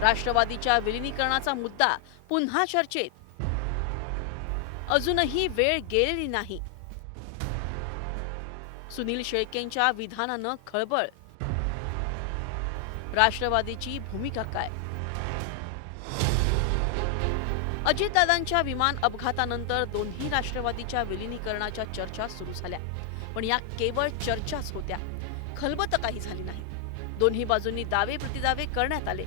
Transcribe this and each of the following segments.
राष्ट्रवादीच्या विलिनीकरणाचा मुद्दा पुन्हा चर्चेत. अजूनही वेळ गेलेली नाही. सुनील शेळकेंच्या विधानानं खळबळ. राष्ट्रवादीची भूमिका काय? अजितदादांच्या विमान अपघातानंतर दोन्ही राष्ट्रवादीच्या विलिनीकरणाच्या चर्चा सुरू झाल्या. पण या केवळ चर्चाच होत्या. खलबत काही झाली नाही. दोन्ही बाजूंनी दावे प्रतिदावे करण्यात आले.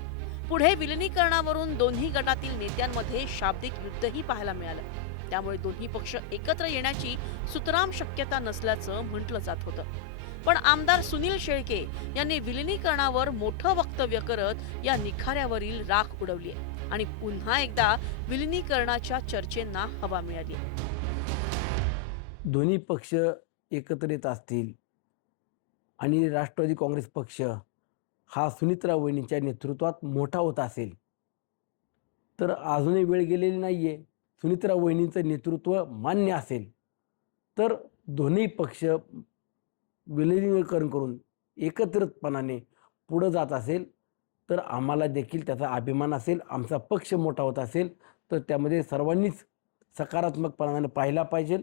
पुढे विलिनीकरणावरून दोन्ही गटातील नेत्यांमध्ये शाब्दिक युद्धही पाहायला मिळालं. त्यामुळे दोन्ही पक्ष एकत्र येण्याची सुतराम शक्यता नसल्याचं म्हटलं जात होतं. पण आमदार सुनील शेळके यांनी विलिनीकरणावर मोठं वक्तव्य करत या निखाऱ्यावरील राख उडवली आणि पुन्हा एकदा विलिनीकरणाच्या चर्चेंना हवा मिळाली. दोन्ही पक्ष एकत्र येत असतील आणि राष्ट्रवादी काँग्रेस पक्ष हा सुनित्रा वहिनींच्या नेतृत्वात मोठा होत असेल तर अजूनही वेळ गेलेली नाही आहे. सुनित्रा वहिनींचं नेतृत्व मान्य असेल तर दोन्ही पक्ष विलिनीकरण करून एकत्रितपणाने पुढं जात असेल तर आम्हाला देखील त्याचा अभिमान असेल. आमचा पक्ष मोठा होत असेल तर त्यामध्ये सर्वांनीच सकारात्मकपणाने पाहिला पाहिजे.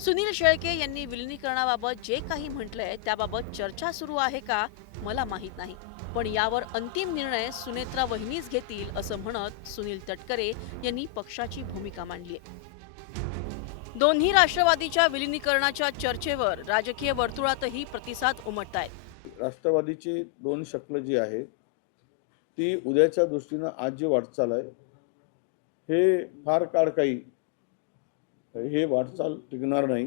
सुनील शेळके यांनी विलिनीकरणाबाबत जे काही म्हटलंय त्याबाबत चर्चा सुरू आहे का मला माहित नाही. पण यावर अंतिम निर्णय सुनेत्रा वहिनीच घेतील असं म्हणत सुनील तटकरे यांनी पक्षाची भूमिका मांडली. दोन्ही राष्ट्रवादीच्या विलिनीकरणाच्या चर्चेवर राजकीय वर्तुळातही प्रतिसाद उमटतायत. राष्ट्रवादीची दोन शक्ल जी आहे ती उद्याच्या दृष्टीनं आज जी वाटचाल आहे हे फार काळ काही हे वाटचाल टिकणार नाही.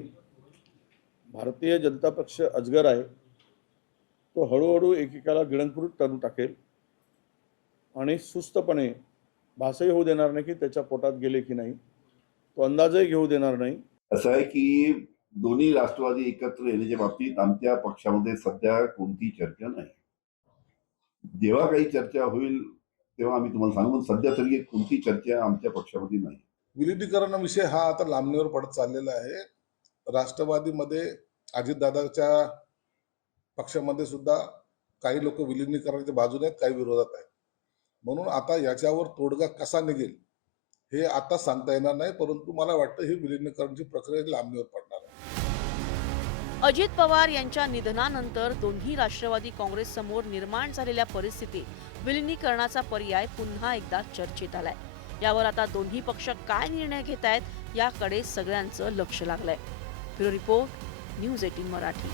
भारतीय जनता पक्ष अजगर आहे. तो हळूहळू एकेकाला गिळंकृत करून टाकेल आणि सुस्तपणे भासही होऊ देणार नाही की त्याच्या पोटात गेले की नाही. तो अंदाजही घेऊ देणार नाही. असं आहे की दोन्ही राष्ट्रवादी एकत्र येण्याच्या बाबतीत आमच्या पक्षामध्ये सध्या कोणती चर्चा नाही. जेव्हा काही चर्चा होईल तेव्हा आम्ही तुम्हाला सांगू. पण सध्या तरी कोणती चर्चा आमच्या पक्षामध्ये नाही. विलिनीकरणाविषय हा आता लांबणीवर पडत चाललेला आहे. राष्ट्रवादीमध्ये अजितदादाच्या पक्षामध्ये सुद्धा काही लोक विलिनीकरणाच्या बाजूने आहेत, काही विरोधात आहेत. म्हणून आता याच्यावर तोडगा कसा निघेल हे आता सांगता येणार नाही. परंतु मला वाटतं ही विलिनीकरणाची प्रक्रिया लांबणीवर पडणार आहे. अजित पवार यांच्या निधनानंतर दोन्ही राष्ट्रवादी काँग्रेस समोर निर्माण झालेल्या परिस्थितीत विलिनीकरणाचा पर्याय पुन्हा एकदा चर्चेत आलाय. यावर आता दोन्ही पक्ष काय निर्णय घेत आहेत याकडे सगळ्यांचं लक्ष लागलंय. Bureau report, news 18 Marathi.